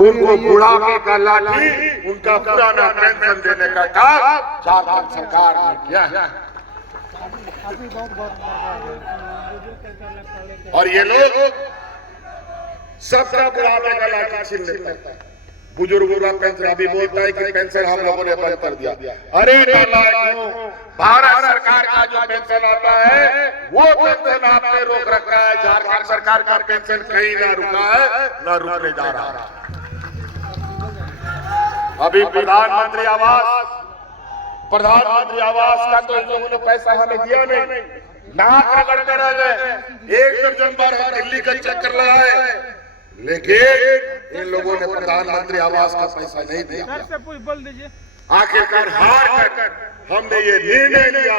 उनको बुढ़ापे का लाठी, उनका पुराना पेंशन देने का काम झारखंड सरकार ने किया है। और ये लोग सबका बुढ़ापे का लाठी छीन लेता है। बुजुर्गों का पेंशन अभी बोलता है कि पेंशन हम लोगों ने बंद कर दिया। अरे भारत सरकार का जो पेंशन आता है वो पेंशन आपने रोक रखा है। झारखंड सरकार का पेंशन कहीं ना रुका है, ना रुकने जा रहा है। अभी प्रधानमंत्री आवास का तो इन लोगों ने पैसा हमें दिया नहीं, नाक रगड़ते रह गए। 1 दर्जन बार हम दिल्ली का चक्कर लगाए, लेकिन इन लोगों ने प्रधानमंत्री आवास का पैसा नहीं दिया। आखिरकार हार कर हमने ये निर्णय लिया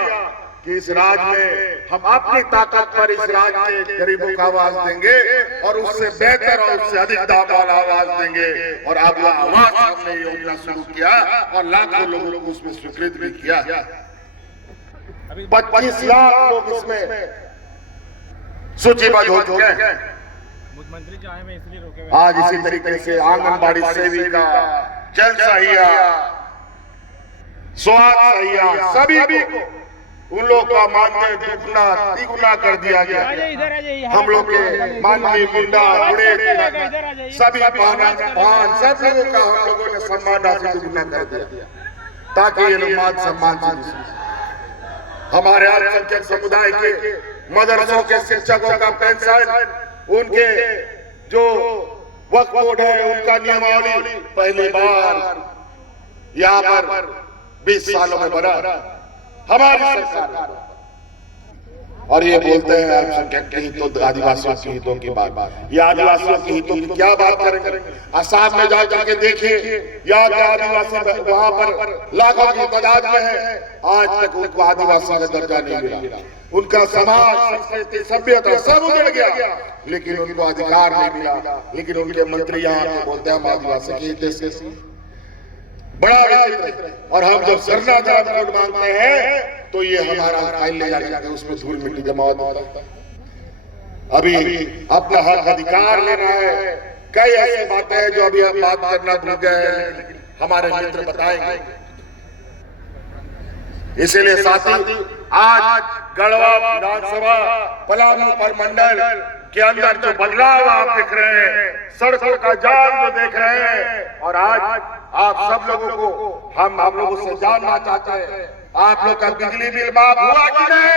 कि इस राज्य में हम अपनी ताकत पर इस राज्य के गरीबों को आवाज देंगे और उससे बेहतर और उससे अधिक दाम वाला आवाज देंगे। और अब आवाज हमने योजना शुरू किया और लाखों लोगों को उसमें स्वीकृत भी किया। 25 लाख लोग इसमें सूचीबद्ध हो चुके हैं। मुख्यमंत्री जो आए हैं इसलिए रोके। आज इसी तरीके से आंगनबाड़ी सेविका, जल सहिया, स्वास्थ्य सहिया, सभी को उन लोग का मानदेय दुगना तिगुना कर दिया गया। हम लोग के माननीय मुंडा उड़े सभी पान सब लोगों का हम लोगों ने सम्मान राशि दुगना कर दिया, ताकि ये लोग मान सम्मान से हमारे अल्पसंख्यक समुदाय के मदरसों के शिक्षकों का पेंशन, उनके जो वक्फ बोर्ड है उनका नियमावली पहली बार यहाँ पर 20 सालों में बना हमारी सरकार। और ये बोलते हैं अल्पसंख्यक के हितों, आदिवासियों के हितों की बात। ये आदिवासियों के हितों की क्या बात करेंगे? असम में जाकर के देखिए, यहाँ के आदिवासी वहां पर लाखों की तादाद में है, आज तक उनको आदिवासी का दर्जा नहीं मिला। उनका समाज, संस्कृति, सभ्यता सब उजड़ गया, लेकिन उनको अधिकार नहीं मिला। लेकिन उनके मंत्री यहाँ पे बोलते हैं हम आदिवासी के हित से। बड़ा विचित्र। और हम जब सरना जवाब वोट मांगते हैं तो ये हमारा फाइल ले जाते हैं, उसमें धूल मिट्टी जमा होता है। अभी अपना हक अधिकार लेना है। कई ऐसी बातें हैं जो अभी हम बात करना भूल गए हैं, हमारे मित्र बताएंगे। इसीलिए साथी, आज गढ़वा विधानसभा पलामू प्रमंडल के अंदर जो बदलाव आप देख रहे हैं, सड़कों का जाम जो देख रहे हैं, और आज आप सब लोगों को हम लोगों से जानना चाहते हैं, आप लोग का बिजली बिल माफ हुआ कि नहीं?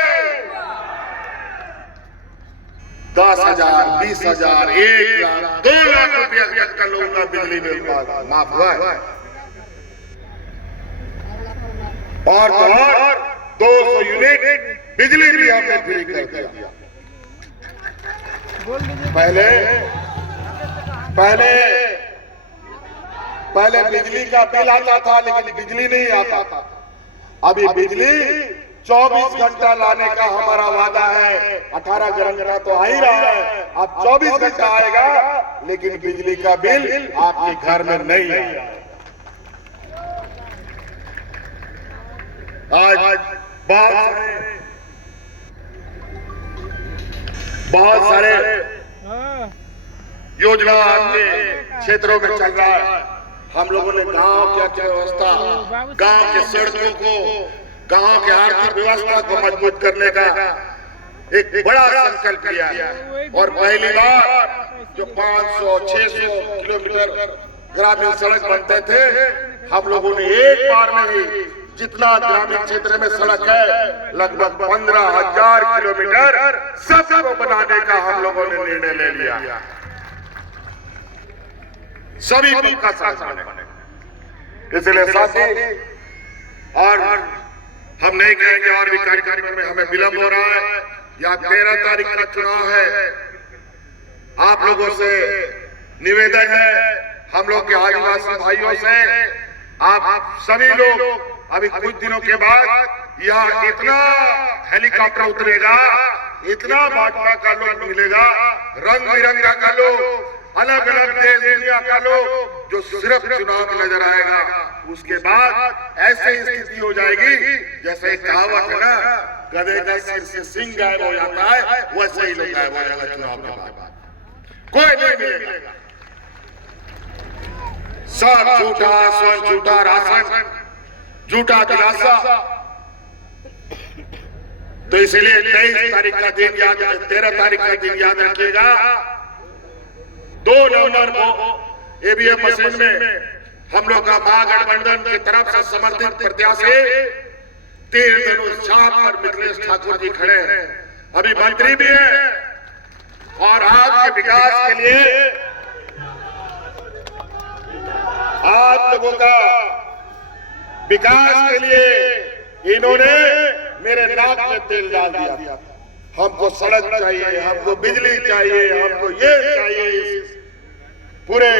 10,000, 20,000, 1 लाख, 2 लाख रुपया तक का लोगों का बिजली बिल माफ हुआ है। और 200 यूनिट बिजली भी हमने फ्री कर दिया। पहले बिजली का बिल आता था, लेकिन बिजली नहीं आता था। अभी बिजली 24 घंटा लाने का हमारा वादा है। 18 घंटा तो आ ही रहा है, अब 24 घंटा आएगा, लेकिन बिजली का बिल आपके घर में नहीं आएगा। आज बहुत सारे योजना आपके क्षेत्रों में चल रहा है। हम लोगों ने गांव की अर्थव्यवस्था, गांव के सड़कों को, गांव के आर्थिक व्यवस्था को मजबूत करने का एक बड़ा संकल्प लिया है। और पहली बार जो 500-600 किलोमीटर ग्रामीण सड़क बनते थे, हम लोगों ने एक बार में ही जितना ग्रामीण क्षेत्र में सड़क है, लगभग 15,000 किलोमीटर सबको बनाने का हम लोगों ने निर्णय ले लिया। सभी का साथ बने। इसलिए साथी, और हम नहीं कहेंगे और भी कार्यक्रम में हमें विलंब हो रहा है। या 13 तारीख का चुनाव है। आप लोगों से निवेदन है, हम लोग के आदिवासी भाइयों से, आप सभी लोग अभी कुछ दिनों के बाद यहाँ इतना हेलीकॉप्टर उतरेगा, इतना भाजपा का लोग मिलेगा, रंग बिरंगा का लोग, अलग अलग देश दुनिया का लोग, जो सिर्फ चुनाव में नजर आएगा। उसके बाद ऐसे स्थिति हो जाएगी जैसे एक कहावत है ना, गधे का सिर से सिंह गायब हो जाता है, वैसे ही लोग गायब हो जाएगा चुनाव के बाद, कोई नहीं मिलेगा। सब झूठा आश्वासन, झूठा राशन, झूठा दिलासा। तो इसलिए 23 तारीख का दिन याद, 13 तारीख का दिन याद रखिएगा। 2 नवंबर को ईवीएम मशीन में हम लोग का महागठबंधन की तरफ से समर्थित प्रत्याशी तीर धनुष छाप पर मिथिलेश ठाकुर जी खड़े हैं, अभी मंत्री भी हैं और आज के विकास के लिए आप लोगों का विकास के लिए इन्होंने मेरे नाक में तेल डाल दिया। हमको सड़क चाहिए, हमको बिजली चाहिए, हमको ये चाहिए इस पूरे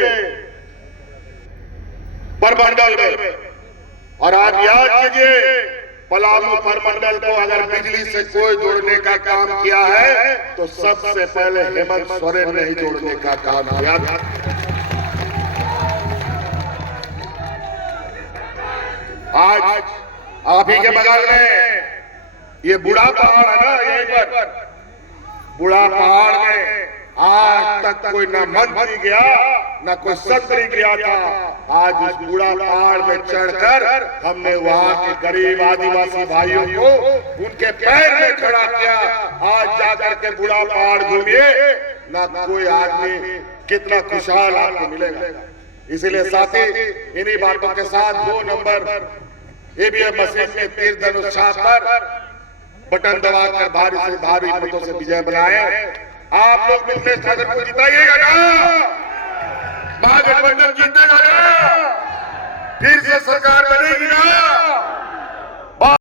परमंडल में। और आप याद कीजिए, पलामू परमंडल को अगर बिजली से कोई जोड़ने का काम किया है तो सबसे पहले हेमंत सोरेन ने ही जोड़ने का काम किया था। आज आप ही के बगल में ये बूढ़ा पहाड़ है ना, यहीं पर बूढ़ा पहाड़ में आज तक कोई न मंत्री गया न कोई संतरी गया था। आज उस बूढ़ा पहाड़ में चढ़कर हमने वहां के गरीब आदिवासी भाइयों को उनके पैर में खड़ा किया। आज जाकर के बूढ़ा पहाड़ घूमिए, ना कोई आदमी कितना खुशहाल आपको मिलेगा। इसलिए साथी, इन्हीं बातों के साथ 2 नंबर ईवीएम मशीन में तीर धनुष छाप पर बटन दबाकर भारी से भारी मतों से विजय बनाए। आप लोग मिथिलेश ठाकुर को जिताइएगा ना, महागठबंधन जीतेगा ना, फिर से सरकार बनेगी ना।